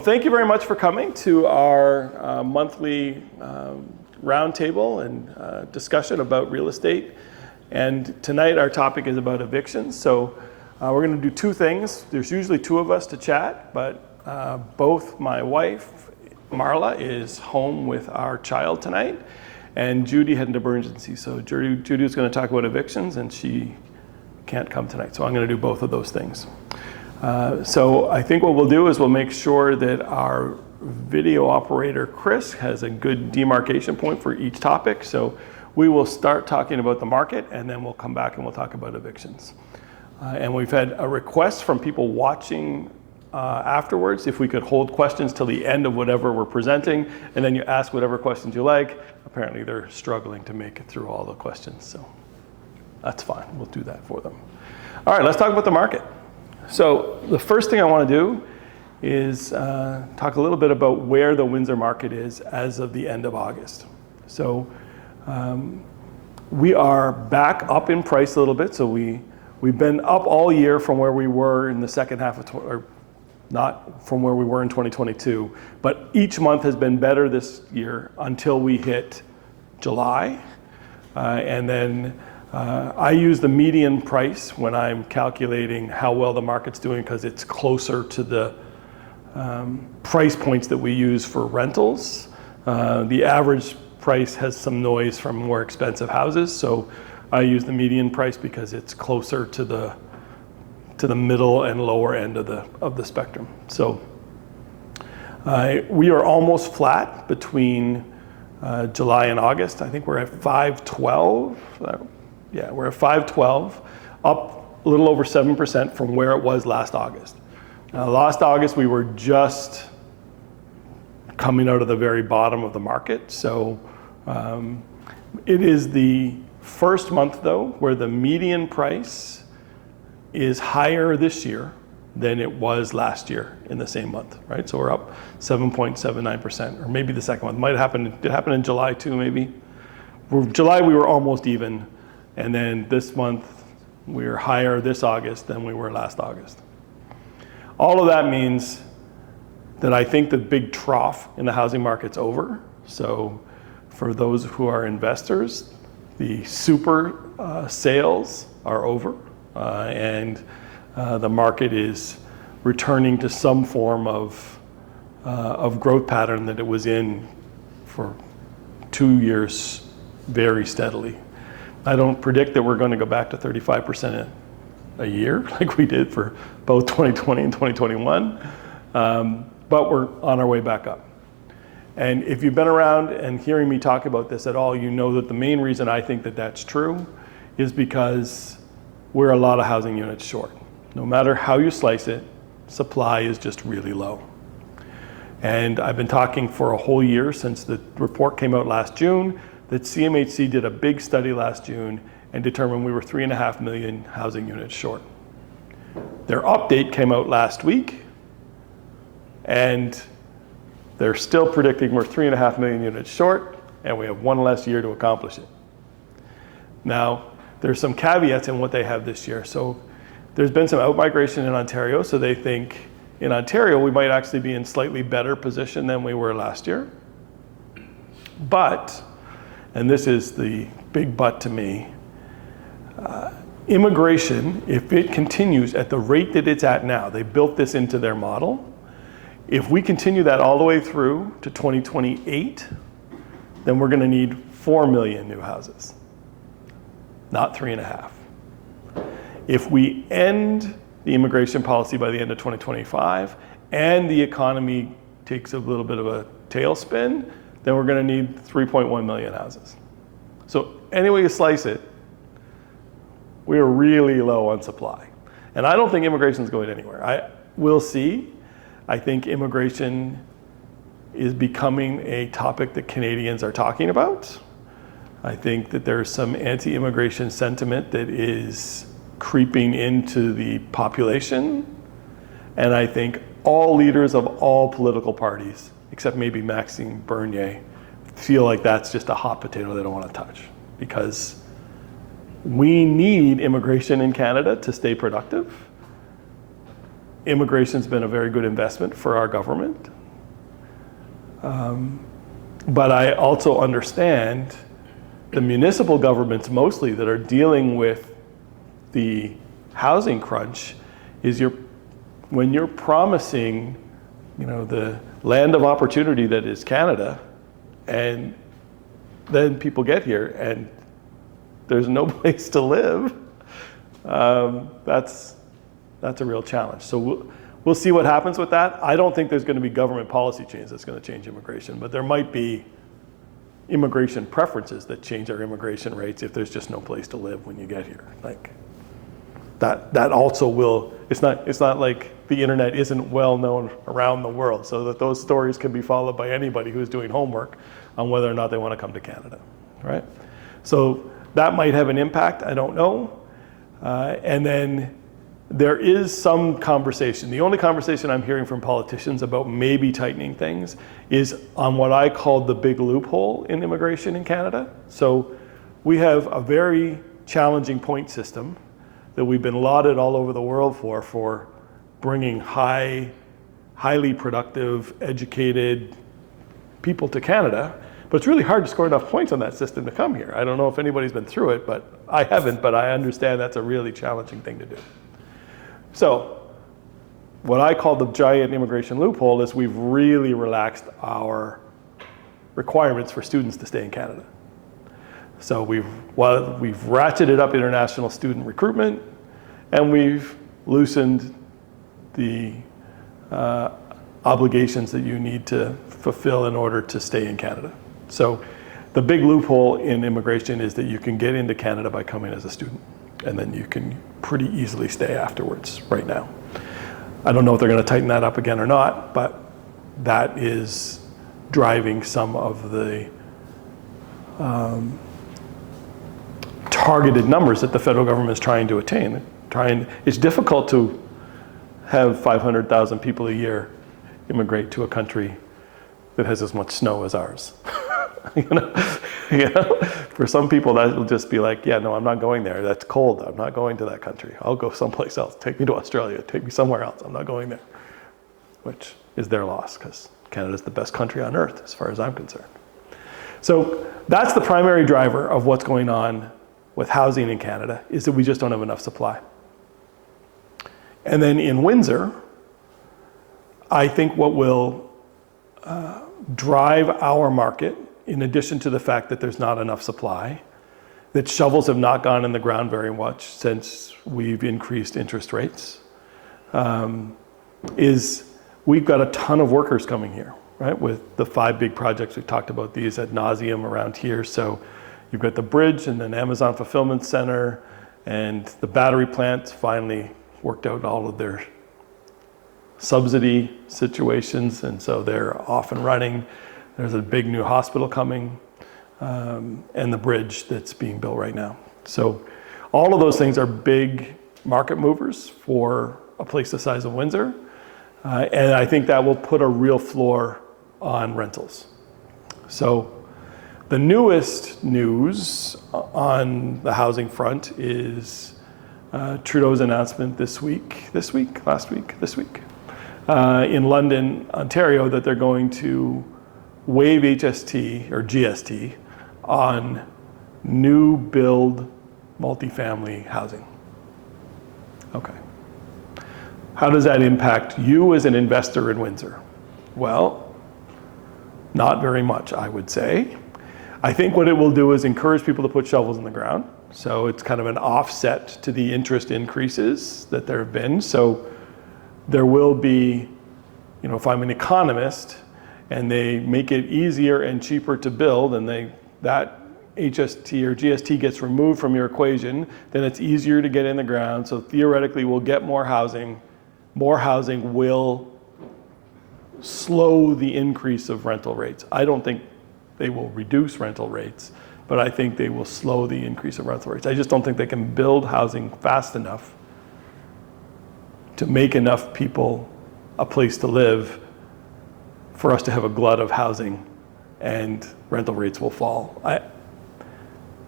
Well, thank you very much for coming to our monthly roundtable and discussion about real estate. And tonight our topic is about evictions. So we're going to do two things. There's usually two of us to chat, but both my wife, Marla, is home with our child tonight, and Judy had an emergency. So Judy is going to talk about evictions, and she can't come tonight. So I'm going to do both of those things. So I think what we'll do is we'll make sure that our video operator, Chris, has a good demarcation point for each topic. So we will start talking about the market, and then we'll come back and we'll talk about evictions. And we've had a request from people watching afterwards if we could hold questions till the end of whatever we're presenting, and then you ask whatever questions you like. Apparently they're struggling to make it through all the questions, so that's fine. We'll do that for them. All right, let's talk about the market. So the first thing I want to do is talk a little bit about where the Windsor market is as of the end of August. So we are back up in price a little bit. So we've been up all year from where we were in the second half of, or not from where we were in 2022, but each month has been better this year until we hit July. And then I use the median price when I'm calculating how well the market's doing, because it's closer to the price points that we use for rentals. The average price has some noise from more expensive houses, so I use the median price because it's closer to the middle and lower end of the spectrum. So we are almost flat between July and August. I think we're at 512. Yeah, we're at 512, up a little over 7% from where it was last August. Now, last August we were just coming out of the very bottom of the market. So it is the first month though where the median price is higher this year than it was last year in the same month, right? So we're up 7.79%, or maybe the second month. Might happen, it happened in July too, maybe. July we were almost even, and then this month we are higher this August than we were last August. All of that means that I think the big trough in the housing market's over. So for those who are investors, the super sales are over. And the market is returning to some form of growth pattern that it was in for 2 years very steadily. I don't predict that we're going to go back to 35% a year like we did for both 2020 and 2021, but we're on our way back up. And if you've been around and hearing me talk about this at all, you know that the main reason I think that that's true is because we're a lot of housing units short. No matter how you slice it, supply is just really low. And I've been talking for a whole year since the report came out last June that CMHC did a big study last June and determined we were 3.5 million housing units short. Their update came out last week, and they're still predicting we're 3.5 million units short, and we have one less year to accomplish it. Now, there's some caveats in what they have this year. So there's been some outmigration in Ontario, so they think in Ontario we might actually be in slightly better position than we were last year. But, and this is the big but to me, immigration, if it continues at the rate that it's at now, they built this into their model, if we continue that all the way through to 2028, then we're going to need 4 million new houses, not 3.5. If we end the immigration policy by the end of 2025 and the economy takes a little bit of a tailspin, then we're going to need 3.1 million houses. So any way you slice it, we are really low on supply. And I don't think immigration is going anywhere. We'll see. I think immigration is becoming a topic that Canadians are talking about. I think that there's some anti-immigration sentiment that is creeping into the population. And I think all leaders of all political parties, except maybe Maxime Bernier, feel like that's just a hot potato they don't want to touch, because we need immigration in Canada to stay productive. immigration's been a very good investment for our government. But I also understand the municipal governments mostly that are dealing with the housing crunch is when you're promising, the land of opportunity that is Canada, and then people get here and there's no place to live, that's a real challenge. So we'll see what happens with that. I don't think there's going to be government policy change that's going to change immigration, but there might be immigration preferences that change our immigration rates if there's just no place to live when you get here. Like that also will, it's not like the internet isn't well known around the world, so that those stories can be followed by anybody who's doing homework on whether or not they want to come to Canada, right? So that might have an impact, I don't know. And then there is some conversation. The only conversation I'm hearing from politicians about maybe tightening things is on what I call the big loophole in immigration in Canada. So we have a very challenging point system that we've been lauded all over the world for bringing highly productive, educated people to Canada. But it's really hard to score enough points on that system to come here. I don't know if anybody's been through it, but I haven't, but I understand that's a really challenging thing to do. So what I call the giant immigration loophole is we've really relaxed our requirements for students to stay in Canada. So we've ratcheted up international student recruitment, and we've loosened the obligations that you need to fulfill in order to stay in Canada. So the big loophole in immigration is that you can get into Canada by coming as a student, and then you can pretty easily stay afterwards right now. I don't know if they're going to tighten that up again or not, but that is driving some of the targeted numbers that the federal government is trying to attain. It's difficult to have 500,000 people a year immigrate to a country that has as much snow as ours. For some people that will just be like, yeah, no, I'm not going there. That's cold. I'm not going to that country. I'll go someplace else. Take me to Australia. Take me somewhere else. I'm not going there, which is their loss because Canada's the best country on earth as far as I'm concerned. So that's the primary driver of what's going on with housing in Canada, is that we just don't have enough supply. And then in Windsor, I think what will drive our market, in addition to the fact that there's not enough supply, that shovels have not gone in the ground very much since we've increased interest rates, is we've got a ton of workers coming here, right? With the 5 big projects, we've talked about these ad nauseum around here. So you've got the bridge and an Amazon fulfillment center, and the battery plants finally worked out all of their subsidy situations, and so they're off and running. There's a big new hospital coming, and the bridge that's being built right now. So all of those things are big market movers for a place the size of Windsor, and I think that will put a real floor on rentals. So the newest news on the housing front is Trudeau's announcement this week, in London, Ontario, that they're going to waive HST or GST on new build multifamily housing. Okay. How does that impact you as an investor in Windsor? Well, not very much, I would say. I think what it will do is encourage people to put shovels in the ground. So it's kind of an offset to the interest increases that there have been. So there will be, if I'm an economist and they make it easier and cheaper to build, and that HST or GST gets removed from your equation, then it's easier to get in the ground. So theoretically, we'll get more housing. More housing will slow the increase of rental rates. I don't think they will reduce rental rates, but I think they will slow the increase of rental rates. I just don't think they can build housing fast enough to make enough people a place to live for us to have a glut of housing, and rental rates will fall.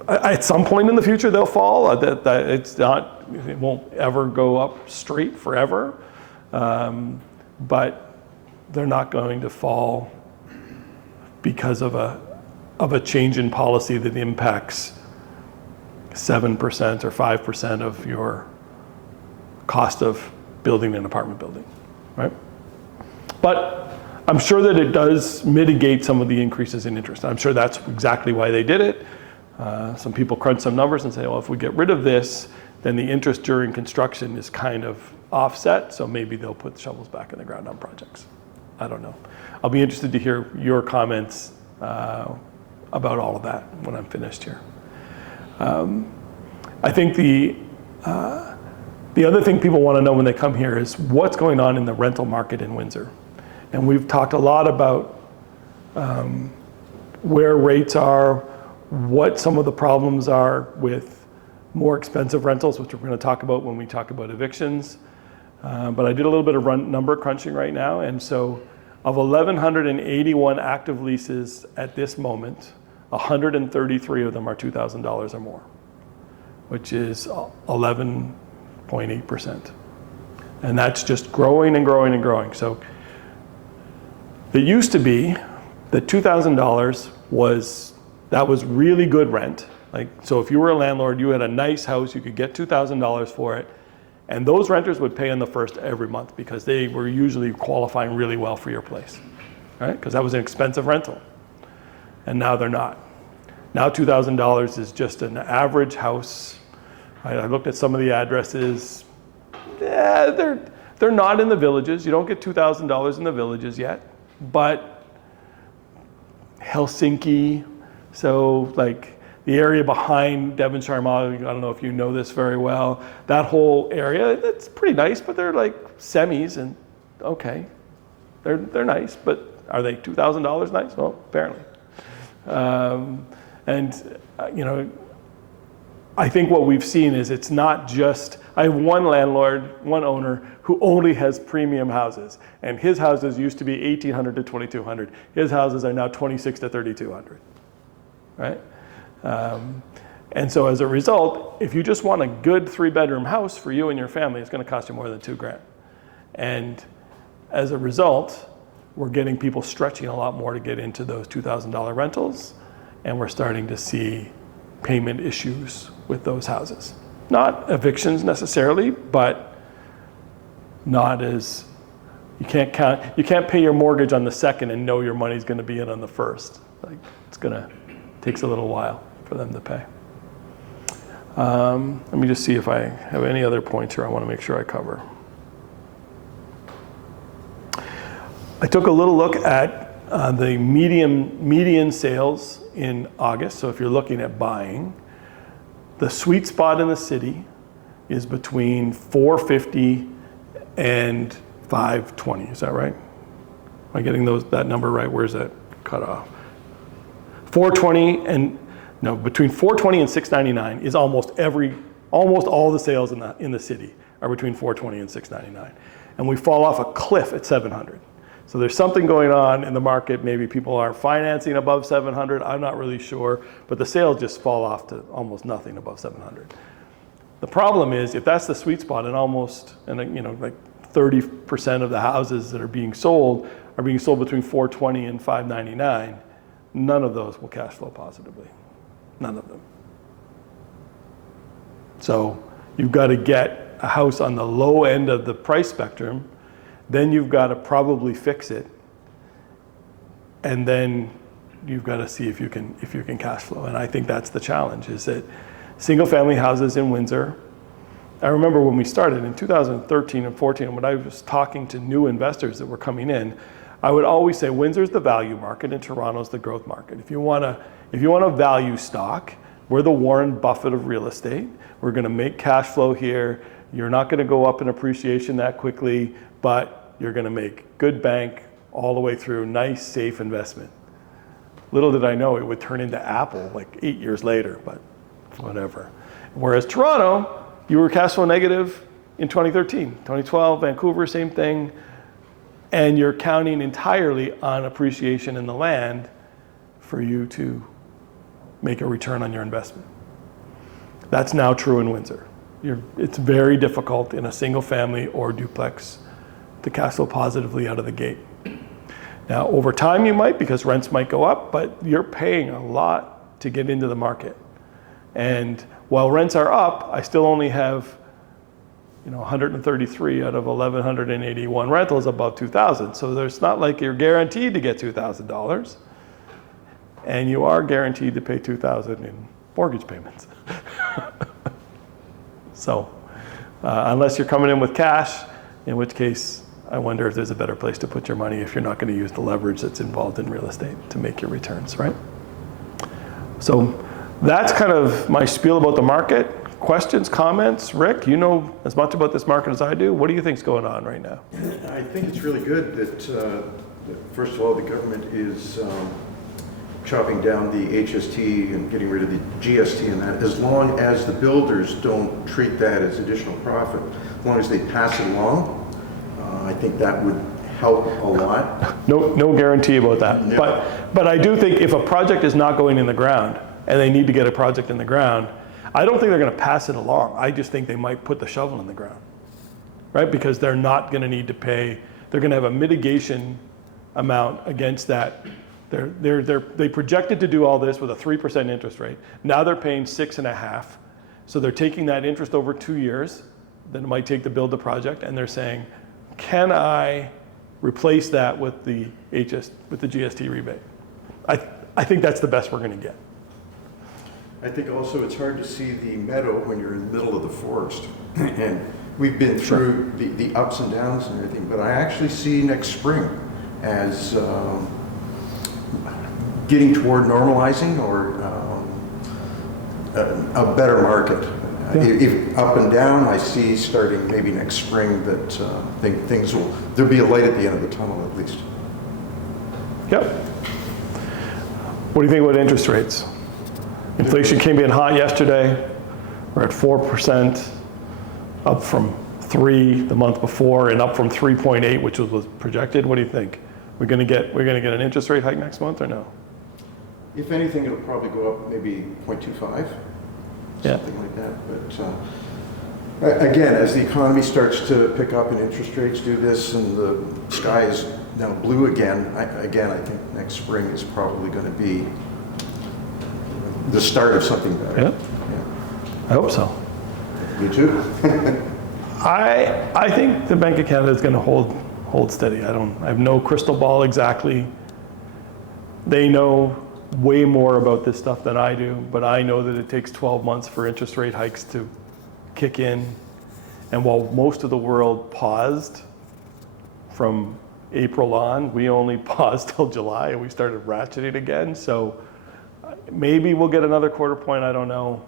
At some point in the future, they'll fall. It won't ever go up straight forever. but they're not going to fall because of a change in policy that impacts 7% or 5% of your cost of building an apartment building, right? But I'm sure that it does mitigate some of the increases in interest. I'm sure that's exactly why they did it. Some people crunch some numbers and say, well, if we get rid of this, then the interest during construction is kind of offset, so maybe they'll put the shovels back in the ground on projects. I don't know. I'll be interested to hear your comments about all of that when I'm finished here. I think the other thing people want to know when they come here is what's going on in the rental market in Windsor. And we've talked a lot about where rates are, what some of the problems are with more expensive rentals, which we're going to talk about when we talk about evictions. But I did a little bit of number crunching right now, and so of 1,181 active leases at this moment, 133 of them are $2,000 or more, which is 11.8%. And that's just growing and growing and growing. So it used to be that $2,000 was really good rent. Like, so if you were a landlord, you had a nice house, you could get $2,000 for it, and those renters would pay on the first every month because they were usually qualifying really well for your place, right? Because that was an expensive rental. And now they're not. Now $2,000 is just an average house. I looked at some of the addresses. Yeah, they're not in the villages. You don't get $2,000 in the villages yet, but Helsinki, so like the area behind Devonshire Mall, I don't know if you know this very well, that whole area, it's pretty nice, but they're like semis, and okay, they're nice, but are they $2,000 nice? Well, apparently. I think what we've seen is it's not just, I have one landlord, one owner who only has premium houses, and his houses used to be $1,800 to $2,200. His houses are now $2,600 to $3,200, right? And so as a result, if you just want a good 3-bedroom house for you and your family, it's going to cost you more than $2,000. And as a result, we're getting people stretching a lot more to get into those $2,000 rentals, and we're starting to see payment issues with those houses. Not evictions necessarily, but not as, you can't pay your mortgage on the second and know your money's going to be in on the first. Like, takes a little while for them to pay. Let me just see if I have any other points here I want to make sure I cover. I took a little look at the median sales in August. So if you're looking at buying, the sweet spot in the city is between 450 and 520. Is that right? Am I getting that number right? Where's that cut off? 420 and no, between 420 and 699 is almost all the sales in the city are between 420 and 699, and we fall off a cliff at 700. So there's something going on in the market. Maybe people are financing above 700. I'm not really sure, but the sales just fall off to almost nothing above 700. The problem is if that's the sweet spot, and like 30% of the houses that are being sold between 420 and 599. None of those will cash flow positively. None of them. So you've got to get a house on the low end of the price spectrum, then you've got to probably fix it, and then you've got to see if you can cash flow. And I think that's the challenge, is that single family houses in Windsor, I remember when we started in 2013 and 14, when I was talking to new investors that were coming in, I would always say Windsor's the value market and Toronto's the growth market. If you want a value stock, we're the Warren Buffett of real estate. We're going to make cash flow here. You're not going to go up in appreciation that quickly, but you're going to make good bank all the way through, nice, safe investment. Little did I know it would turn into Apple like 8 years later, but whatever. Whereas Toronto, you were cash flow negative in 2013. 2012, Vancouver, same thing. And you're counting entirely on appreciation in the land for you to make a return on your investment. That's now true in Windsor. It's very difficult in a single family or duplex to cash flow positively out of the gate. Now, over time you might, because rents might go up, but you're paying a lot to get into the market. And while rents are up, I still only have 133 out of 1,181 rentals above 2,000. So there's not like you're guaranteed to get $2,000, and you are guaranteed to pay $2,000 in mortgage payments. So unless you're coming in with cash, in which case I wonder if there's a better place to put your money if you're not going to use the leverage that's involved in real estate to make your returns, right? So that's kind of my spiel about the market. Questions, comments? Rick, you know as much about this market as I do. What do you think's going on right now? I think it's really good that, first of all, the government is chopping down the HST and getting rid of the GST and that, as long as the builders don't treat that as additional profit. As long as they pass it along, I think that would help a lot. No guarantee about that. No. But I do think if a project is not going in the ground and they need to get a project in the ground, I don't think they're going to pass it along. I just think they might put the shovel in the ground, right? Because they're not going to need to pay. They're going to have a mitigation amount against that. They projected to do all this with a 3% interest rate. Now they're paying 6.5%. So they're taking that interest over 2 years. Then it might take to build the project, and they're saying, can I replace that with the GST rebate? I think that's the best we're going to get. I think also it's hard to see the meadow when you're in the middle of the forest. And we've been through the ups and downs and everything, but I actually see next spring as getting toward normalizing or a better market. Yeah. If up and down, I see starting maybe next spring that things will, there'll be a light at the end of the tunnel at least. Yep. What do you think about interest rates? Inflation came in hot yesterday. We're at 4%, up from 3 the month before, and up from 3.8, which was projected. What do you think? We're going to get an interest rate hike next month or no? If anything, it'll probably go up maybe 0.25, something like that. But again, as the economy starts to pick up and interest rates do this, and the sky is now blue again, I think next spring is probably going to be the start of something better. Yeah. I hope so. Me too. I think the Bank of Canada is going to hold steady. I have no crystal ball exactly. They know way more about this stuff than I do, but I know that it takes 12 months for interest rate hikes to kick in. And while most of the world paused from April on, we only paused till July and we started ratcheting again. So maybe we'll get another quarter point, I don't know.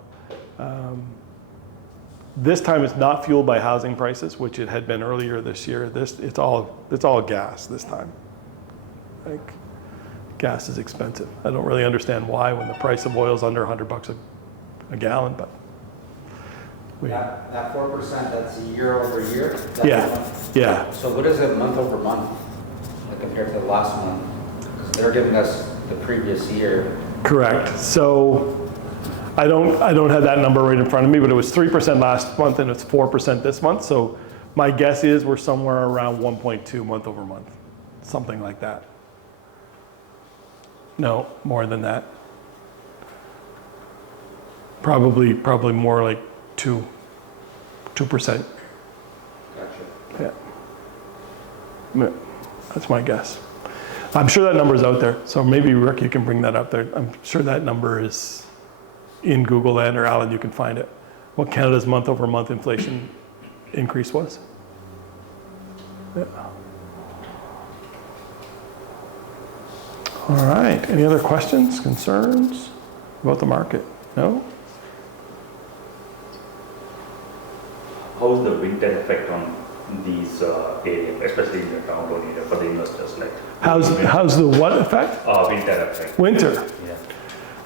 This time it's not fueled by housing prices, which it had been earlier this year. It's all gas this time. Like, gas is expensive. I don't really understand why when the price of oil is under $100 a gallon, but that 4%, that's year over year? Yeah. So what is it month over month, like compared to the last month? Because they're giving us the previous year. Correct. So I don't have that number right in front of me, but it was 3% last month and it's 4% this month. So my guess is we're somewhere around 1.2 month over month, something like that. No, more than that. Probably more like 2%. Gotcha. Yeah. That's my guess. I'm sure that number is out there. So maybe Rick, you can bring that up there. I'm sure that number is in Google Land, or Alan, you can find it. What Canada's month over month inflation increase was. Yeah. All right, any other questions, concerns about the market? No? How's the winter effect on these areas, especially in the downtown area for the investors? Like how's the what effect? Winter effect. Winter. Yeah.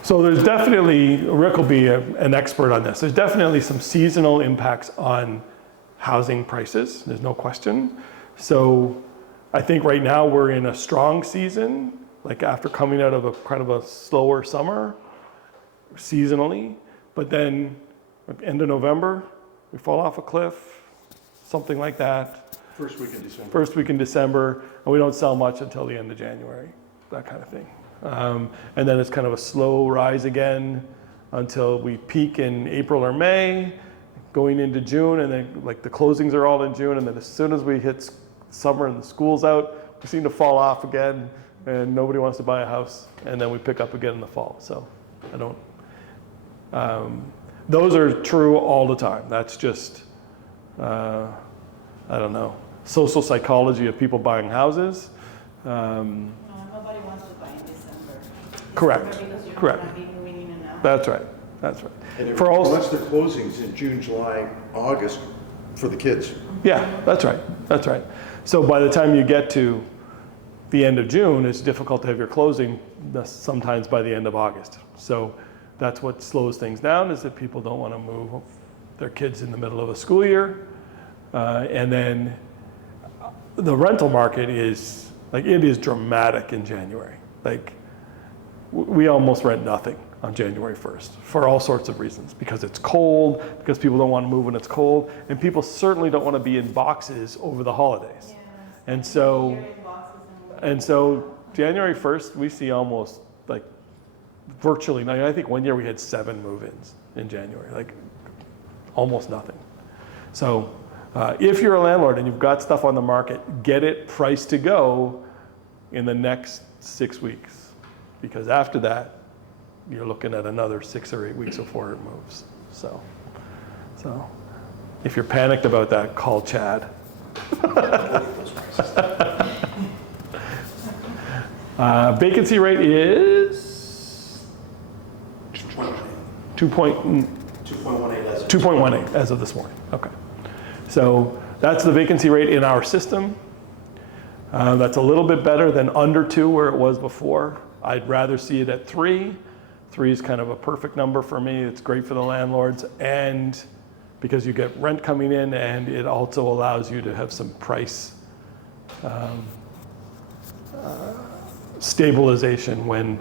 So there's definitely, Rick will be an expert on this. There's definitely some seasonal impacts on housing prices. There's no question. So I think right now we're in a strong season, like after coming out of a kind of a slower summer seasonally, but then end of November, we fall off a cliff, something like that. First week in December. First week in December, and we don't sell much until the end of January, that kind of thing. And then it's kind of a slow rise again until we peak in April or May, going into June, and then like the closings are all in June, and then as soon as we hit summer and the school's out, we seem to fall off again, and nobody wants to buy a house, and then we pick up again in the fall. So I don't, those are true all the time. That's just, I don't know, social psychology of people buying houses. No, nobody wants to buy in December. Correct. December because you're Correct. not gonna be moving in and out. That's right. That's right. And For all, unless the closings in June, July, August for the kids. yeah, that's right. That's right. So by the time you get to the end of June, it's difficult to have your closing sometimes by the end of August. So that's what slows things down, is that people don't want to move their kids in the middle of a school year. And then the rental market is, like, it is dramatic in January. Like, we almost rent nothing on January 1st for all sorts of reasons, because it's cold, because people don't want to move when it's cold, and people certainly don't want to be in boxes over the holidays. Yes. And so, You're in boxes and so January 1st, we see almost like virtually, I think one year we had 7 move-ins in January, like almost nothing. So if you're a landlord and you've got stuff on the market, get it priced to go in the next 6 weeks, because after that, you're looking at another 6 or 8 weeks before it moves. So if you're panicked about that, call Chad. Vacancy rate is 2.18 as of this morning. Okay. So that's the vacancy rate in our system. That's a little bit better than under 2 where it was before. I'd rather see it at 3. 3 is kind of a perfect number for me. It's great for the landlords, and because you get rent coming in, and it also allows you to have some price stabilization. When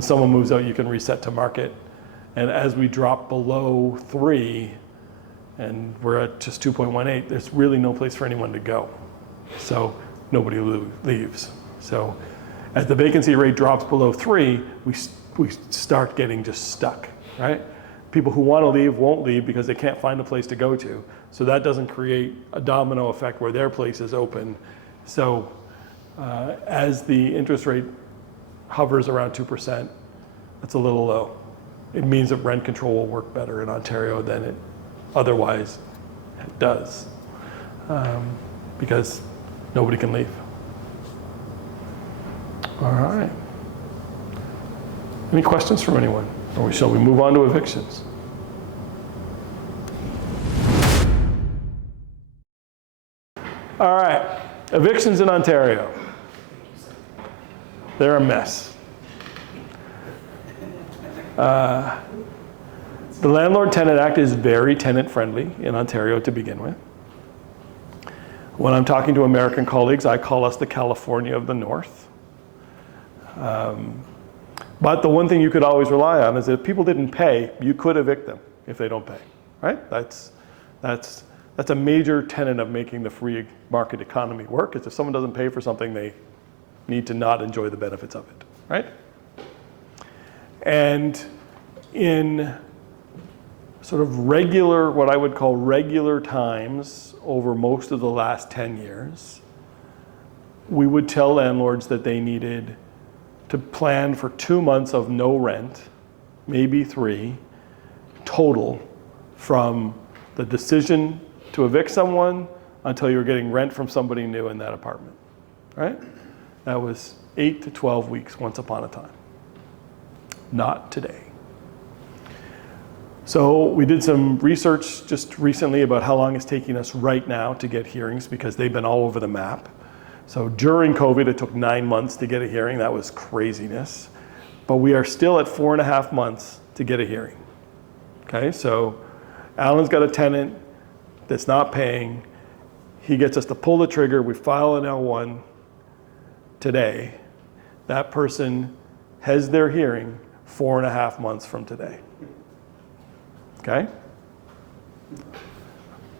someone moves out, you can reset to market. And as we drop below 3, and we're at just 2.18, there's really no place for anyone to go. So nobody leaves. So as the vacancy rate drops below 3, we start getting just stuck, right? People who want to leave won't leave because they can't find a place to go to. So that doesn't create a domino effect where their place is open. So as the interest rate hovers around 2%, that's a little low. It means that rent control will work better in Ontario than it otherwise does, because nobody can leave. All right. Any questions from anyone? Or shall we move on to evictions? All right, evictions in Ontario. They're a mess. The Landlord-Tenant Act is very tenant-friendly in Ontario to begin with. When I'm talking to American colleagues, I call us the California of the North. But the one thing you could always rely on is that if people didn't pay, you could evict them if they don't pay, right? That's a major tenet of making the free market economy work, is if someone doesn't pay for something, they need to not enjoy the benefits of it, right? And in sort of regular, what I would call regular times over most of the last 10 years, we would tell landlords that they needed to plan for 2 months of no rent, maybe 3, total, from the decision to evict someone until you were getting rent from somebody new in that apartment, right? That was 8 to 12 weeks once upon a time. Not today. So we did some research just recently about how long it's taking us right now to get hearings, because they've been all over the map. So during COVID, it took 9 months to get a hearing. That was craziness. But we are still at 4.5 months to get a hearing. Okay, so Alan's got a tenant that's not paying. He gets us to pull the trigger. We file an L1 today. That person has their hearing 4.5 months from today. Okay?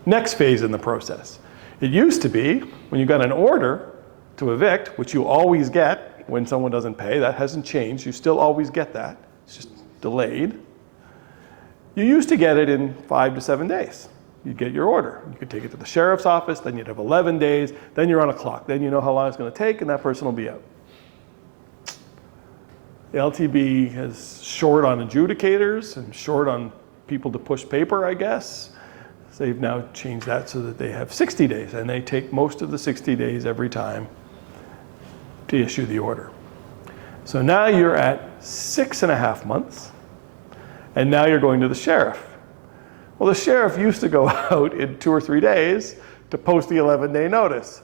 Next phase in the process It used to be when you got an order to evict, which you always get when someone doesn't pay, that hasn't changed, you still always get that, it's just delayed. You used to get it in 5 to 7 days. You'd get your order. You could take it to the sheriff's office, then you'd have 11 days, then you're on a clock. Then you know how long it's going to take, and that person will be out. The LTB is short on adjudicators and short on people to push paper, I guess. So they've now changed that so that they have 60 days, and they take most of the 60 days every time to issue the order. So now you're at 6.5 months, and now you're going to the sheriff. Well, the sheriff used to go out in 2 or 3 days to post the 11-day notice.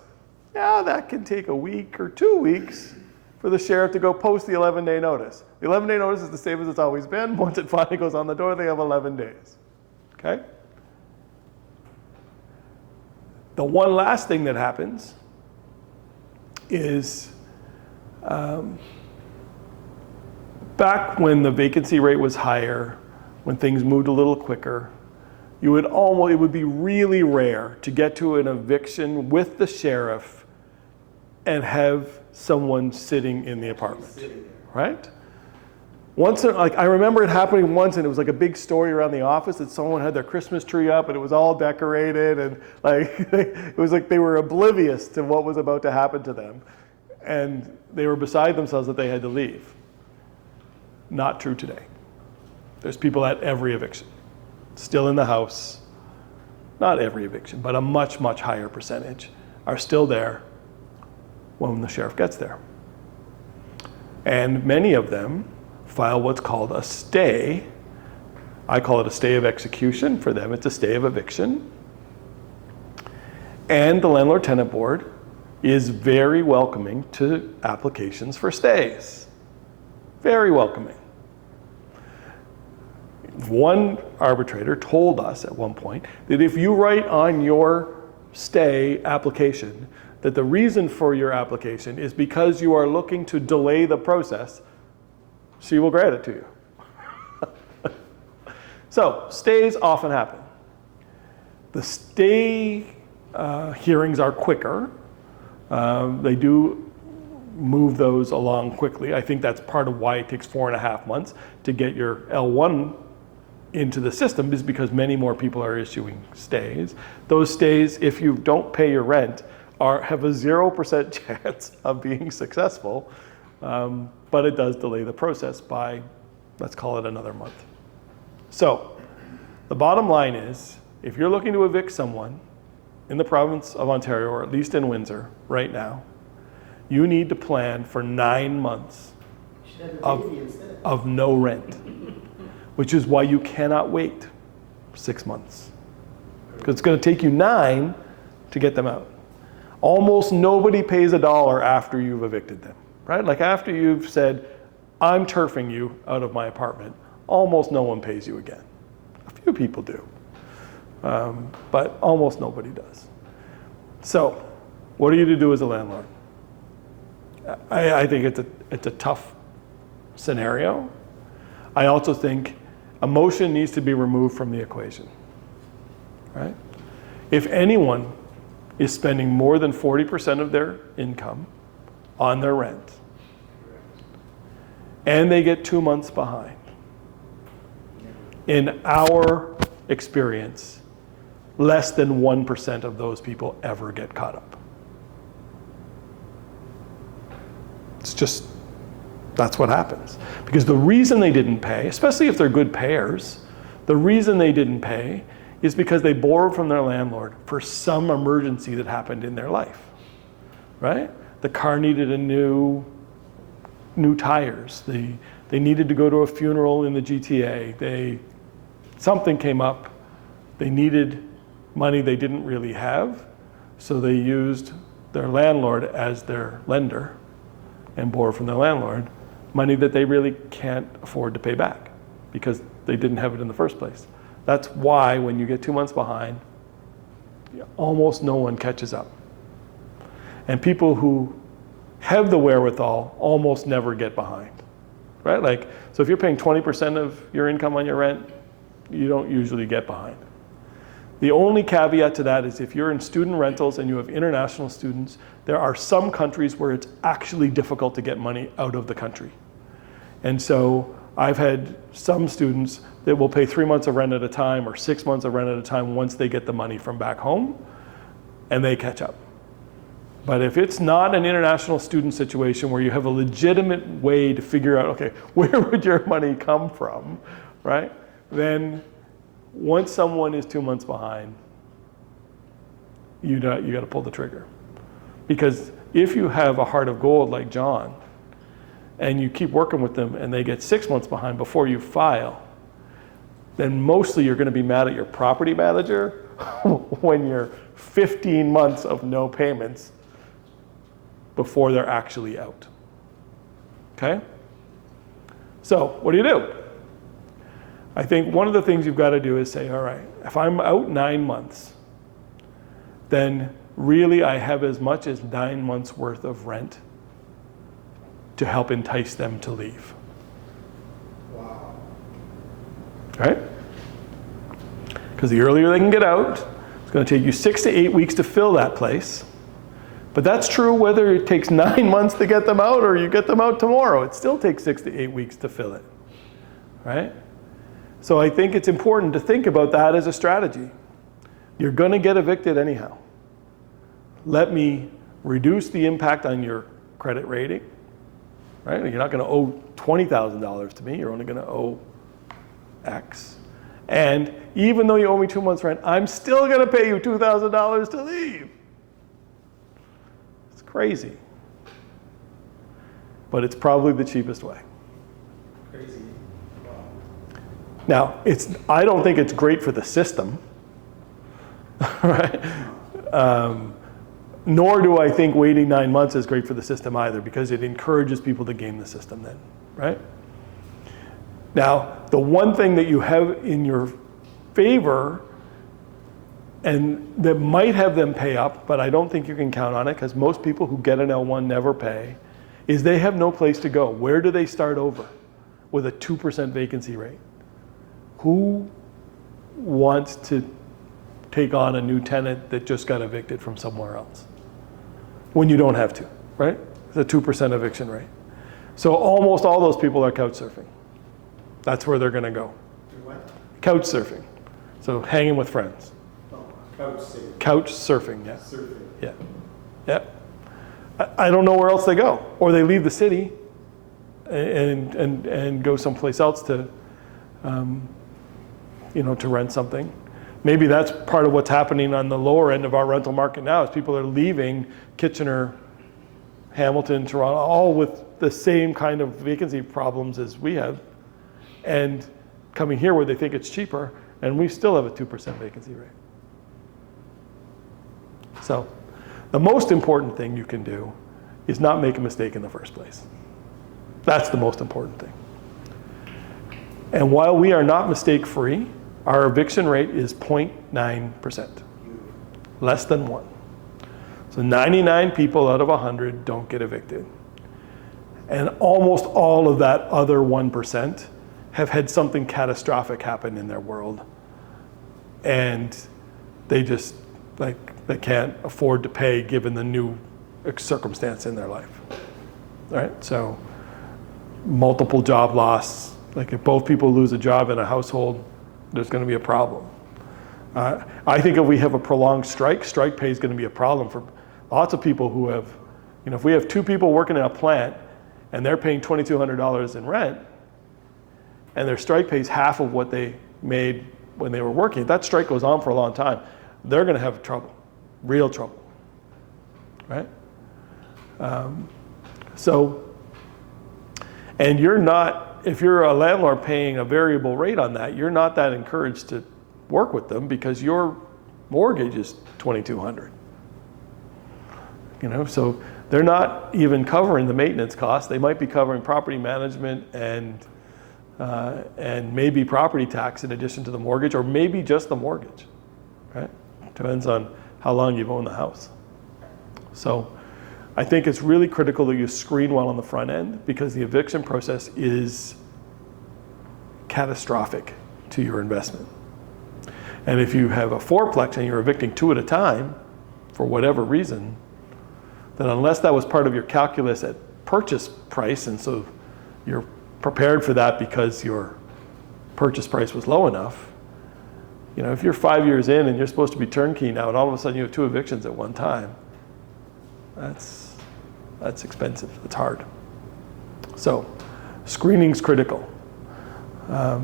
Now that can take a week or 2 weeks for the sheriff to go post the 11-day notice. The 11-day notice is the same as it's always been. Once it finally goes on the door, they have 11 days. Okay? The one last thing that happens is back when the vacancy rate was higher, when things moved a little quicker, it would be really rare to get to an eviction with the sheriff and have someone sitting in the apartment, right? I remember it happening once, and it was like a big story around the office that someone had their Christmas tree up and it was all decorated, and it was like they were oblivious to what was about to happen to them, and they were beside themselves that they had to leave. Not true today. There's people at every eviction, still in the house. Not every eviction, but a much, much higher percentage are still there when the sheriff gets there. And many of them file what's called a stay. I call it a stay of execution. For them, it's a stay of eviction. And the Landlord-Tenant Board is very welcoming to applications for stays. Very welcoming. One arbitrator told us at one point that if you write on your stay application that the reason for your application is because you are looking to delay the process, she will grant it to you. So, stays often happen. The stay hearings are quicker. They do move those along quickly. I think that's part of why it takes 4.5 months to get your L1 into the system, is because many more people are issuing stays. Those stays, if you don't pay your rent, have a 0% chance of being successful, but it does delay the process by, let's call it, another month. So the bottom line is, if you're looking to evict someone in the province of Ontario, or at least in Windsor right now, you need to plan for 9 months of no rent, which is why you cannot wait 6 months. Because it's going to take you 9 to get them out. Almost nobody pays $1 after you've evicted them, right? Like after you've said, I'm turfing you out of my apartment, almost no one pays you again. A few people do, but almost nobody does. So what are you to do as a landlord? I think it's a tough scenario. I also think emotion needs to be removed from the equation, right? If anyone is spending more than 40% of their income on their rent, and they get 2 months behind, in our experience, less than 1% of those people ever get caught up. It's just, that's what happens. Because the reason they didn't pay, especially if they're good payers, the reason they didn't pay is because they borrowed from their landlord for some emergency that happened in their life, right? The car needed new tires. They needed to go to a funeral in the GTA. Something came up. They needed money they didn't really have, so they used their landlord as their lender and borrowed from their landlord money that they really can't afford to pay back because they didn't have it in the first place. That's why when you get 2 months behind, almost no one catches up. And people who have the wherewithal almost never get behind, right? Like, so if you're paying 20% of your income on your rent, you don't usually get behind. The only caveat to that is if you're in student rentals and you have international students, there are some countries where it's actually difficult to get money out of the country. And so I've had some students that will pay 3 months of rent at a time or 6 months of rent at a time once they get the money from back home, and they catch up. But if it's not an international student situation where you have a legitimate way to figure out, okay, where would your money come from, right? Then once someone is 2 months behind, you got to pull the trigger. Because if you have a heart of gold like John, and you keep working with them and they get 6 months behind before you file, then mostly you're going to be mad at your property manager when you're 15 months of no payments before they're actually out. Okay? So what do? I think one of the things you've got to do is say, all right, if I'm out 9 months, then really I have as much as 9 months worth of rent to help entice them to leave. Wow. Right? Because the earlier they can get out, it's going to take you 6 to 8 weeks to fill that place. But that's true whether it takes 9 months to get them out or you get them out tomorrow. It still takes 6 to 8 weeks to fill it. Right? So I think it's important to think about that as a strategy. You're going to get evicted anyhow. Let me reduce the impact on your credit rating. Right? You're not going to owe $20,000 to me. You're only going to owe X. And even though you owe me 2 months rent, I'm still going to pay you $2,000 to leave. It's crazy. But it's probably the cheapest way. Crazy. Wow. Now, I don't think it's great for the system, right? Nor do I think waiting 9 months is great for the system either, because it encourages people to game the system then, right? Now, the one thing that you have in your favor, and that might have them pay up, but I don't think you can count on it, because most people who get an L1 never pay, is they have no place to go. Where do they start over with a 2% vacancy rate? Who wants to take on a new tenant that just got evicted from somewhere else when you don't have to, right? It's a 2% eviction rate. So almost all those people are couch surfing. That's where they're going to go. What? Couch surfing. So hanging with friends. Oh, couch surfing. Couch surfing, yeah. Surfing. Yeah. Yeah. I don't know where else they go. Or they leave the city and go someplace else to, to rent something. Maybe that's part of what's happening on the lower end of our rental market now, is people are leaving Kitchener, Hamilton, Toronto, all with the same kind of vacancy problems as we have, and coming here where they think it's cheaper, and we still have a 2% vacancy rate. So the most important thing you can do is not make a mistake in the first place. That's the most important thing. And while we are not mistake-free, our eviction rate is 0.9%, less than 1. So 99 people out of 100 don't get evicted. And almost all of that other 1% have had something catastrophic happen in their world. And they just, they can't afford to pay given the new circumstance in their life. All right, so multiple job loss. Like if both people lose a job in a household, there's going to be a problem. I think if we have a prolonged strike pay is going to be a problem for lots of people who have, if we have 2 people working in a plant and they're paying $2,200 in rent, and their strike pays half of what they made when they were working, if that strike goes on for a long time, they're going to have trouble, real trouble, right? And you're not, if you're a landlord paying a variable rate on that, you're not that encouraged to work with them because your mortgage is $2,200. So they're not even covering the maintenance costs. They might be covering property management and maybe property tax in addition to the mortgage, or maybe just the mortgage, right? Depends on how long you've owned the house. So I think it's really critical that you screen well on the front end, because the eviction process is catastrophic to your investment. And if you have a fourplex and you're evicting 2 at a time, for whatever reason, then unless that was part of your calculus at purchase price, and so you're prepared for that because your purchase price was low enough, you know, if you're 5 years in and you're supposed to be turnkey now, and all of a sudden you have 2 evictions at one time, that's expensive. It's hard. So, screening's critical. I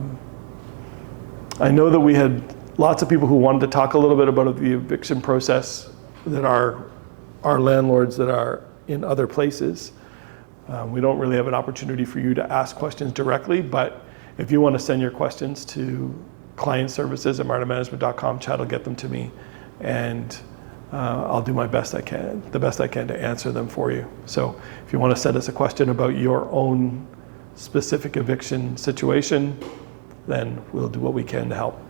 know that we had lots of people who wanted to talk a little bit about the eviction process that are landlords that are in other places. We don't really have an opportunity for you to ask questions directly, but if you want to send your questions to clientservices@mardamanagement.com, Chad will get them to me, and I'll do the best I can to answer them for you. So if you want to send us a question about your own specific eviction situation, then we'll do what we can to help.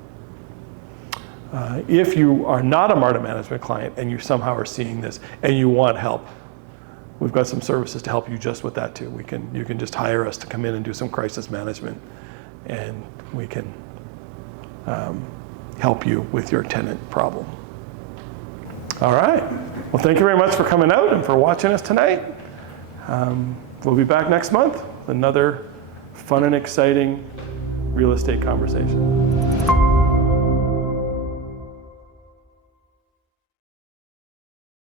If you are not a Marda Management client and you somehow are seeing this and you want help, we've got some services to help you just with that too. You can just hire us to come in and do some crisis management, and we can help you with your tenant problem. All right. Well, thank you very much for coming out and for watching us tonight. We'll be back next month with another fun and exciting real estate conversation.